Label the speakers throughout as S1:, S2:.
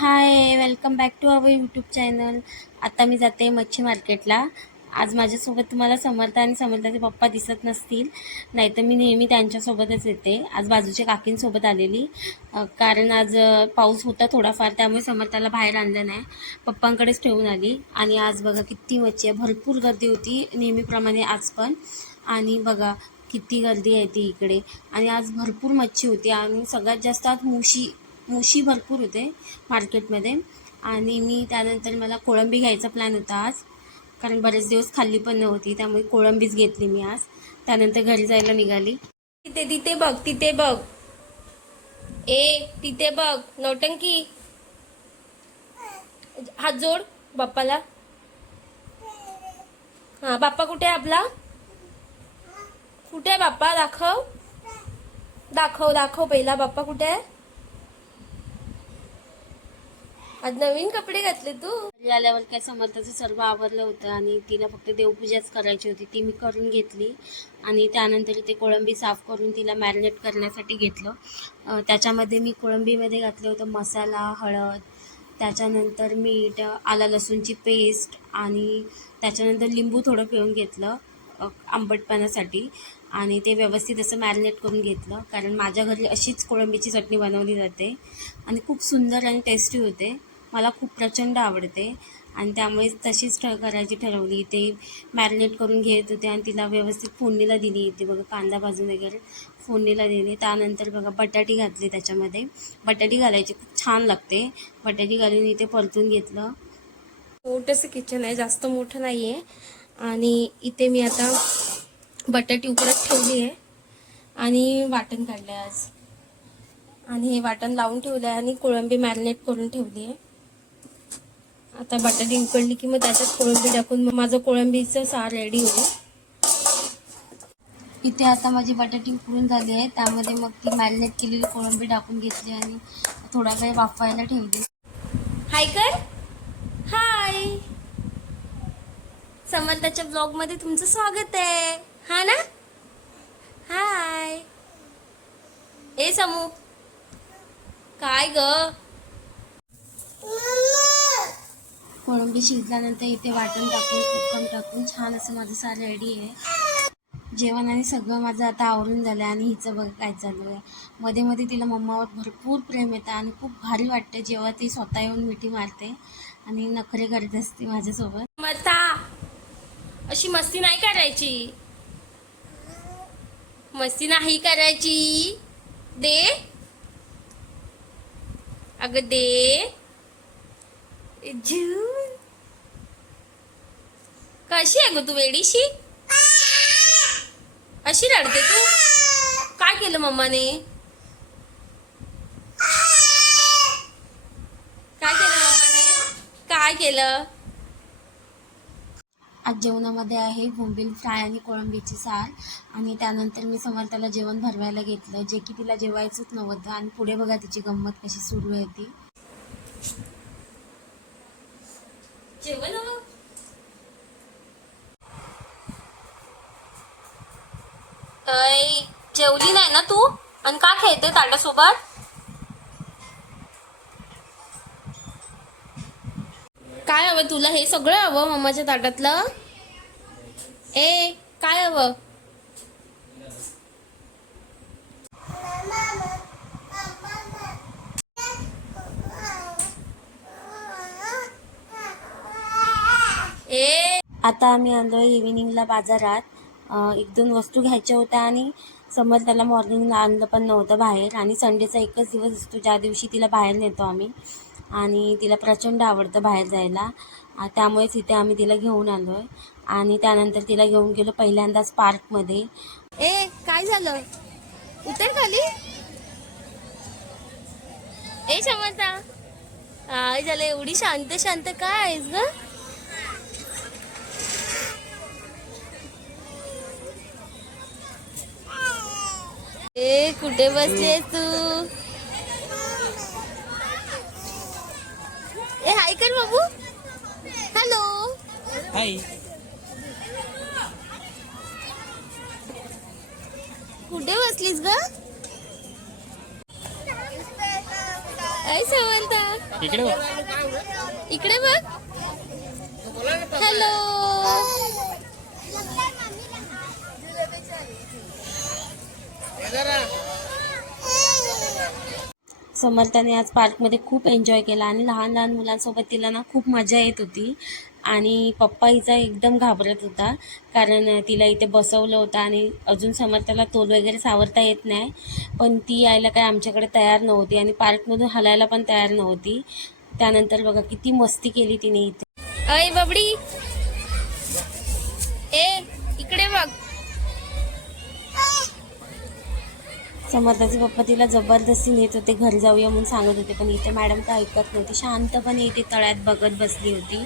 S1: Hi welcome back to our YouTube channel आता मी जाते मच्छी मार्केटला. आज माझ्यासोबत तुम्हाला समर्थ आणि समर्थाचे पप्पा दिसत नसतील नाहीतर मी नेहमी त्यांच्यासोबतच येते. आज बाजूच्या काकींसोबत आलेली. कारण आज पाऊस होता थोडाफार त्यामुळे समर्थाला बाहेर आणलं नाही. पप्पांकडेच ठेवून आली. आणि आज बघा किती मच्छी आहे. भरपूर गर्दी होती नेहमीप्रमाणे आज पण. आणि बघा किती गर्दी आहे ती इकडे. आणि आज भरपूर मच्छी होती. आणि सगळ्यात जास्त आज मुशी मुशी भरपूर होते मार्केटमध्ये. आणि मी त्यानंतर मला कोळंबी घ्यायचा प्लॅन होता आज. कारण बरेच दिवस खाल्ली पण नव्हती त्यामुळे कोळंबीच घेतली मी आज. त्यानंतर घरी जायला निघाली.
S2: तिथे तिथे बघ तिथे बघ. ए तिथे बघ. नौटंकी. हात जोड बाप्पाला. हा बाप्पा कुठे आहे आपला? कुठे आहे बाप्पा? दाखव. दाखव दाखव पहिला बाप्पा कुठे आहे? आज नवीन कपडे घातले तू.
S1: घरी आल्यावर काय समर्थाचं सर्व आवरलं होतं आणि तिला फक्त देवपूजाच करायची होती. ती मी करून घेतली आणि त्यानंतर ते कोळंबी साफ करून तिला मॅरिनेट करण्यासाठी घेतलं. त्याच्यामध्ये मी कोळंबीमध्ये घातलं होतं मसाला हळद त्याच्यानंतर मीठ आला लसूणची पेस्ट आणि त्याच्यानंतर लिंबू थोडं पिळून घेतलं आंबटपणासाठी. आणि ते व्यवस्थित असं मॅरिनेट करून घेतलं कारण माझ्या घरी अशीच कोळंबीची चटणी बनवली जाते आणि खूप सुंदर आणि टेस्टी होते. मला खूप प्रचंड आवडते. आणि त्यामुळे तशीच ठ करायची ठरवली. ते मॅरिनेट करून घेत होते आणि तिला व्यवस्थित फोडणीला दिली. ते बघा कांदा भाजून वगैरे फोडणीला दिली. त्यानंतर बघा बटाटी घातली त्याच्यामध्ये. बटाटी घालायची खूप छान लागते. बटाटी घालून इथे परतून घेतलं.
S2: छोटंसं किचन आहे. जास्त मोठं नाही आहे आणि इथे मी आता बटाटी उकडत ठेवली आहे. आणि वाटण काढलं आहे आज. आणि हे वाटण लावून ठेवलं आहे आणि कोळंबी मॅरिनेट करून ठेवली आहे. आता बटाटी उकडली की मग त्याच्यात कोळंबी टाकून मग माझं कोळंबीचं सार रेडी होईल.
S1: इथे आता माझी बटाटी उकळून झाली आहे त्यामध्ये मग ती मॅरिनेट केलेली कोळंबी टाकून घेतली आणि थोडा वेळ वाफवायला ठेवली.
S2: हाय कर हाय समर्थाच्या ब्लॉगमध्ये तुमचं स्वागत आहे. हा ना? हाय ए समू. काय ग?
S1: कोळंबी शिजल्यानंतर इथे वाटण टाकून कोकम टाकून छान असं माझं सार रेडी आहे. जेवण आणि सगळं माझं आता आवरून झालं आहे आणि हिचं बघ काय चालू आहे. मध्ये मध्ये तिला मम्मावर भरपूर प्रेम येतं आणि खूप भारी वाटते जेव्हा ती स्वतः येऊन मिठी मारते आणि नखरे करत असते माझ्यासोबत.
S2: मता अशी मस्ती नाही करायची. मस्ती नाही करायची. दे. अगं दे. कशी आहे ग तू वेडीशी? अशी रडते तू? काय केलं मम्माने? काय केलं मम्माने? काय केलं?
S1: आज जेवणामध्ये आहे बोंबील फ्राय आणि कोळंबीची साल. आणि त्यानंतर मी समर्थाला जेवण भरवायला घेतलं जे की तिला जेवायचंच नव्हतं आणि पुढे बघा तिची गंमत कशी सुरू आहे ती
S2: जेवण हवं ऐ, नाही ना तू? आणि का खेळते ताटासोबत? काय हवं तुला? हे सगळं हवं मम्माच्या ताटातलं? ए काय हवं? ए.
S1: आता आम्ही आलो इव्हिनिंगला बाजारात. अं, एक दोन वस्तू घ्यायच्या होत्या आणि समर्थाला मॉर्निंगला आणलं पण नव्हतं बाहेर आणि संडेचा एकच दिवस असतो ज्या दिवशी तिला बाहेर नेतो आम्ही. आणि तिला प्रचंड आवडतं बाहेर जायला. त्यामुळेच इथे आम्ही तिला घेऊन आलो आहे आणि त्यानंतर तिला घेऊन गेलो पहिल्यांदाच पार्कमध्ये.
S2: ए काय झालं? उतर खाली. ए क्षमता काय झालं एवढी शांत शांत काय आहेस ग? ए कुठे बसले तू? ए हाय कर बाबू. हॅलो.
S3: हाय.
S2: कुठे बसलीस ग? काय समजता
S3: इकडे बघ.
S2: इकडे बघ हॅलो
S1: समर्थाने आज पार्कमध्ये खूप एन्जॉय केला आणि लहान लहान मुलांसोबत तिला ना खूप मजा येत होती. आणि पप्पा हिचा एकदम घाबरत होता कारण तिला इथे बसवलं होतं आणि अजून समर्थाला तोल वगैरे सावरता येत नाही. पण ती यायला काय आमच्याकडे तयार नव्हती आणि पार्कमधून हलायला पण तयार नव्हती. त्यानंतर बघा किती मस्ती केली तिने इथे.
S2: अय बबडी.
S1: समर्थाचे पप्पा तिला जबरदस्ती नेत होते घरी जाऊया म्हणून सांगत होते पण इथे मॅडम काय ऐकत नव्हती. शांतपणे इथे तळ्यात बघत बसली होती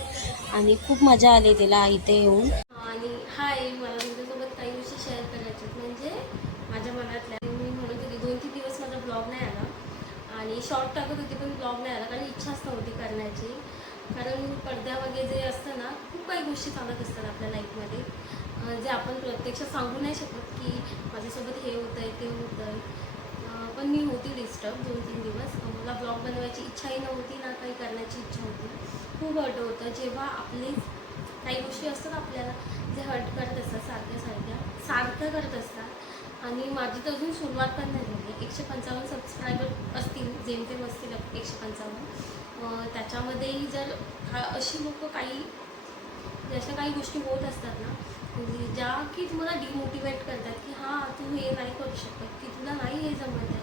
S1: आणि खूप मजा आली तिला इथे येऊन.
S2: आणि हाय मला तुमच्यासोबत काही गोष्टी शेअर करायचे म्हणजे माझ्या मनातल्या मी म्हणत होती दोन तीन दिवस माझा ब्लॉग नाही आला. आणि शॉर्ट टाकत होती पण ब्लॉग नाही आला कारण इच्छाच नव्हती करण्याची. कारण पडद्या वगैरे जे असतं ना खूप काही गोष्टी चालत असतात आपल्या लाईफमध्ये जे आपण प्रत्यक्षात सांगू नाही शकत की माझ्यासोबत हे होतं आहे ते होतं आहे पण मी होती डिस्टर्ब दोन तीन दिवस. मला ब्लॉग बनवायची इच्छाही नव्हती ना काही करण्याची इच्छा होती. खूप हट होतं. जेव्हा आपले काही गोष्टी असतात आपल्याला जे हट करत असतात सारख्या सारख्या सारखं करत असतात. आणि माझी तर अजून सुरुवात पण नाही झाली. एकशे पंचावन्न सबस्क्रायबर असतील जेमतेम असतील एकशे पंचावन्न. त्याच्यामध्येही जर अशी लोकं काही अशा काही गोष्टी होत असतात ना म्हणजे ज्या की तुम्हाला डिमोटिवेट करतात की हां तू हे नाही करू शकत की तुला नाही हे जमत आहे.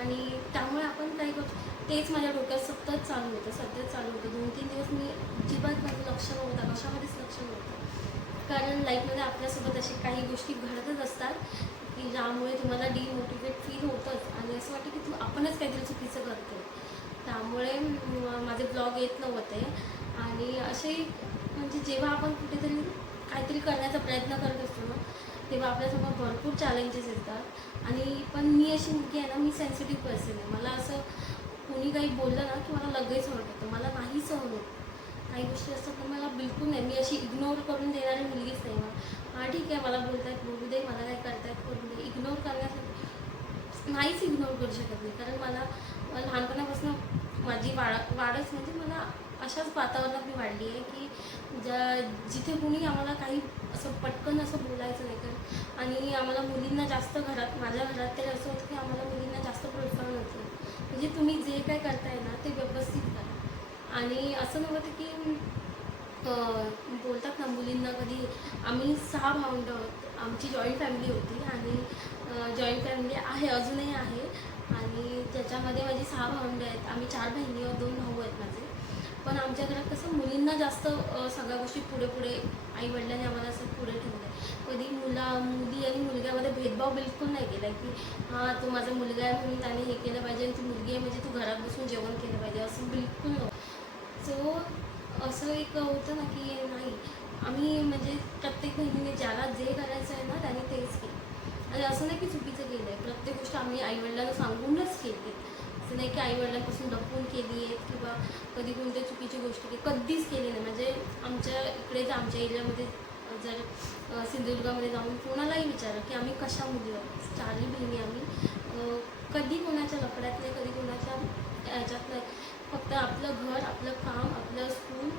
S2: आणि त्यामुळे आपण काही करू तेच माझ्या डोक्यात सतत चालू होतं सतत चालू होतं. दोन तीन दिवस मी अजिबात माझं लक्ष नव्हतं कशामध्येच लक्ष नव्हतं. कारण लाईफमध्ये आपल्यासोबत असे काही गोष्टी घडतच असतात की ज्यामुळे तुम्हाला डिमोटिवेट फील होतंच. आणि असं वाटतं की तू आपणच काहीतरी चुकीचं करतो त्यामुळे माझे ब्लॉग येत नव्हते. आणि असे म्हणजे जेव्हा आपण कुठेतरी काहीतरी करण्याचा प्रयत्न करत असतो ना तेव्हा आपल्यासमोर भरपूर चॅलेंजेस येतात. आणि पण मी अशी मुलगी आहे ना मी सेन्सिटिव्ह पर्सन आहे. मला असं कोणी काही बोललं ना की मला लगेच होत होतं मला नाही सहन होत. काही गोष्टी असतात तर मला बिलकुल नाही. मी अशी इग्नोर करून देणारी मुलगीच नाही मला हां ठीक आहे मला बोलतायत बोलू दे मला काय करतायत करू दे. इग्नोर करण्यासाठी नाहीच इग्नोर करू शकत नाही. कारण मला मला लहानपणापासून माझी वाढ वाढच म्हणजे मला अशाच वातावरणात मी वाढली आहे की ज्या जिथे कुणी आम्हाला काही असं पटकन असं बोलायचं नाही कारण आणि आम्हाला मुलींना जास्त घरात माझ्या घरात तरी असं होतं की आम्हाला मुलींना जास्त प्रोत्साहन होतं. म्हणजे तुम्ही जे काय करताय ना ते व्यवस्थित करा. आणि असं नव्हतं की बोलतात ना मुलींना कधी आम्ही सहा भावंड आमची जॉईंट फॅमिली होती आणि जॉईंट फॅमिली आहे अजूनही आहे. आणि त्याच्यामध्ये माझी सहा भावंड आहेत. आम्ही चार बहिणी आहोत दोन भाऊ आहेत माझे. पण आमच्या घरात कसं मुलींना जास्त सगळ्या गोष्टी पुढे पुढे आईवडिलांनी आम्हाला असं पुढे ठेवलं आहे कधी मुला मुली आणि मुलग्यामध्ये भेदभाव बिलकुल नाही केला की हां तू माझा मुलगा आहे म्हणून त्याने हे केलं पाहिजे आणि तू मुलगी आहे म्हणजे तू घरात बसून जेवण केलं पाहिजे. असं बिलकुल नव्हतं सो असं एक होतं ना की नाही आम्ही म्हणजे प्रत्येक बहिणीने ज्याला जे करायचं आहे ना त्याने तेच केलं. आणि असं नाही की चुकीचं केलं आहे प्रत्येक गोष्ट आम्ही आईवडिलांना सांगूनच केली. असं नाही की आईवडिलांपासून लपवून केली आहेत किंवा कधी कोणत्या चुकीची गोष्ट केली कधीच केली नाही. म्हणजे आमच्या इकडे जर आमच्या एरियामध्ये जर सिंधुदुर्गामध्ये जाऊन कोणालाही विचारा की आम्ही कशा मुली आहोत? चारही बहिणी आम्ही कधी कोणाच्या लफड्यात नाही कधी कोणाच्या ह्याच्यात नाही. फक्त आपलं घर आपलं काम आपलं स्कूल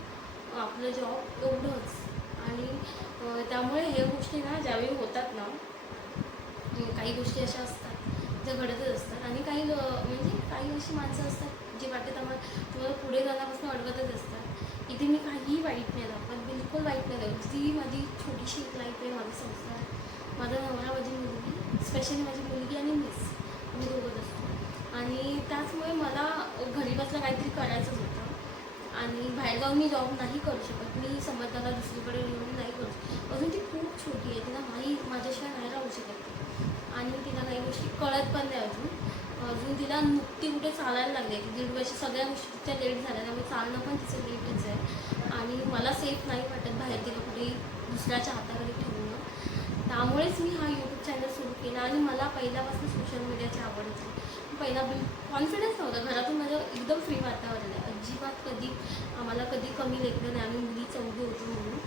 S2: आपलं जॉब एवढंच. आणि त्यामुळे ह्या गोष्टी ना ज्यावेळी होतात ना काही गोष्टी अशा असतात ज्या घडतच असतात. आणि काही म्हणजे काही अशी माणसं असतात जी वाटत आम्हाला तुम्हाला पुढे जाण्यापासून अडवतच असतात. इथे मी काहीही वाईट नाही दाखवत बिलकुल वाईट नाही दाखवत जी माझी छोटीशी एक लाईफ आहे माझा संसार माझा नवरा माझी मुलगी स्पेशली माझी मुलगी आणि मिस मी दोघंच असतो. आणि त्याचमुळे मला घरी बसल्या काहीतरी करायचंच होतं. आणि बाहेर जाऊन मी जॉब नाही करू शकत. मी समजदाला दुसरीकडे येऊन नाही करू शकत. अजून ती खूप छोटी आहे. तिला नाही माझ्याशिवाय नाही राहू शकत आणि तिला काही गोष्टी कळत पण नाही अजून. अजून तिला नुकती कुठे चालायला लागले आहे दीड वर्ष सगळ्या गोष्टी तिच्या लेट झाल्या त्यामुळे चालणं पण तिचं लेटच आहे. आणि मला सेफ नाही वाटत बाहेर तिला कुठे दुसऱ्याच्या हाताखाली ठेवणं. त्यामुळेच मी हा यूट्यूब चॅनल सुरू केला आणि मला पहिल्यापासून सोशल मीडियाची आवड होती. पहिला बिल कॉन्फिडन्स नव्हता. घरातून माझं एकदम फ्री वातावरण आहे. अजिबात कधी आम्हाला कधी कमी लेखलं नाही. आम्ही मुली चौघी होतो म्हणून.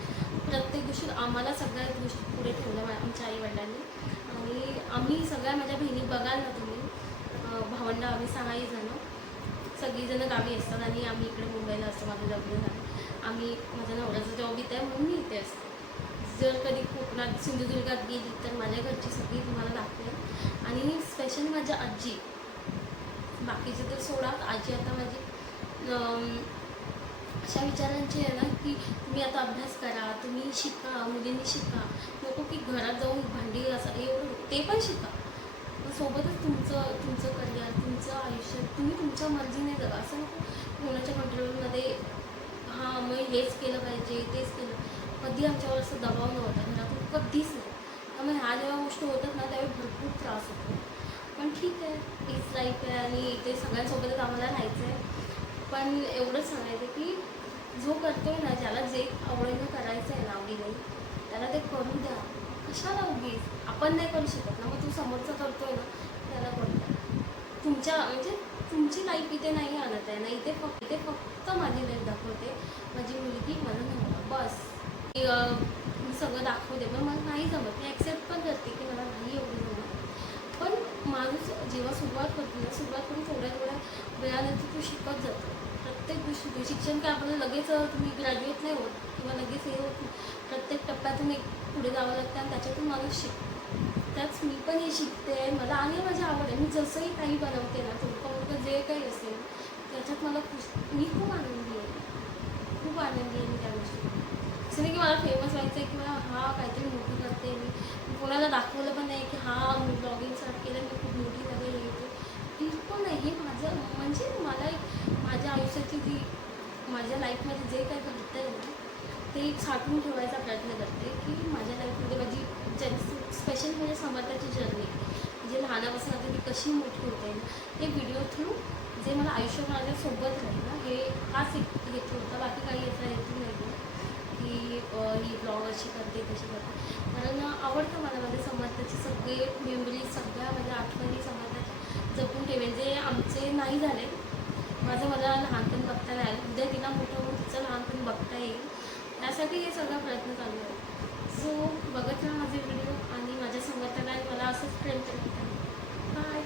S2: प्रत्येक गोष्टीत आम्हाला सगळ्या गोष्टी पुढे ठेवल्या आमच्या आईवडिलांनी. आणि आम्ही सगळ्या माझ्या बहिणी बघायला होतो भावंडा आम्ही सहाही जण. सगळीजणं गावी असतात आणि आम्ही इकडे मुंबईला असतो माझं लग्न झालं. आम्ही माझा नवऱ्याचा जॉब इथे आहे म्हणून मी इथे असते. जर कधी कोकणात सिंधुदुर्गात गेली तर माझ्या घरची सगळी तुम्हाला दाखवेल आणि स्पेशल माझ्या आजी. बाकीचं तर सोडा आजी आता माझी अशा विचारांची आहे ना की तुम्ही आता अभ्यास करा तुम्ही शिका मुलींनी शिका. नको की घरात जाऊन भांडी असं एवढं ते पण शिका. सोबतच तुमचं तुमचं करिअर तुमचं आयुष्य तुम्ही तुमच्या मर्जीने जगा. असं नको कोणाच्या कंट्रोलमध्ये हां मग हेच केलं पाहिजे तेच केलं. कधी आमच्यावर असं दबाव नव्हता घरातून कधीच नाही. त्यामुळे ह्या जेव्हा गोष्टी होतात ना त्यावेळी भरपूर त्रास होतो. पण ठीक आहे हीच लाईफ आहे आणि ते सगळ्यांसोबतच आम्हाला राहायचं आहे पण एवढंच सांगायचं की जो करतोय ना ज्याला जे आवडीनं करायचं आहे ना आवडीने त्याला ते करू द्या. कशाला उगीच? आपण नाही करू शकत ना मग तू समोरचा करतोय ना त्याला करू द्या तुमच्या म्हणजे तुमची लाईफ इथे नाही आणत आहे ना इथे फक्त इथे फक्त माझी लाईफ दाखवते. माझी मुलगी मला नवरा बस. सगळं दाखवते. पण मला नाही जमत. मी ॲक्सेप्ट पण करते की मला नाही एवढं जमत. पण माणूस जेव्हा सुरुवात करतो ना सुरुवात करून थोड्या थोड्या वेळानंतर तू शिकत जातो. प्रत्येक गोष्टी शिक्षण काय आपल्याला लगेच तुम्ही ग्रॅज्युएट नाही होत किंवा लगेच हे होत प्रत्येक टप्प्यातून एक पुढे जावं लागतं आणि त्याच्यातून माणूस शिकतो. त्याच मी पण हे शिकते. मला आणि माझी आवड आहे. मी जसंही काही बनवते ना थोडकं मोठं जे काही असेल त्याच्यात मला खुश मी खूप आनंदी आहे. खूप आनंदी आहे मी त्या गोष्टी. असं नाही की मला फेमस व्हायचं आहे की मला हा काहीतरी मोठी करते मी. कोणाला दाखवलं पण नाही की हा मी ब्लॉगिंग स्टार्ट केलं मी खूप मोठी झाली येते ती. बिलकुल नाही. हे माझं म्हणजे मला एक माझ्या आयुष्याची जी माझ्या लाईफमध्ये जे काही घडतं आहे ना ते एक साठवून ठेवायचा प्रयत्न करते की माझ्या लाईफमध्ये माझी ज्यांची स्पेशल म्हणजे समर्थाची जर्नी जे म्हणजे लहानापासून आता ती कशी मोठी होते हे व्हिडिओ थ्रू जे मला आयुष्य माझ्यासोबत राहील ना हे हाच एक हेतू होता. बाकी काही याचा हेतू नाही की ही ब्लॉग अशी करते तशी करते. कारण आवडतं मला माझ्या समर्थाची सगळे मेमरीज सगळ्या माझ्या आठवणी समर्थाच्या जपून ठेवेल. जे आमचे नाही झाले माझं मला लहानपण बघता नाही आलं. उद्या तिला मोठं होऊन तिचं लहानपण बघता येईल. त्यासाठी हे सगळा प्रयत्न चालू आहे सो बघत राहा माझे व्हिडिओ आणि माझ्या संघटनाला मला असंच प्रेम करत बाय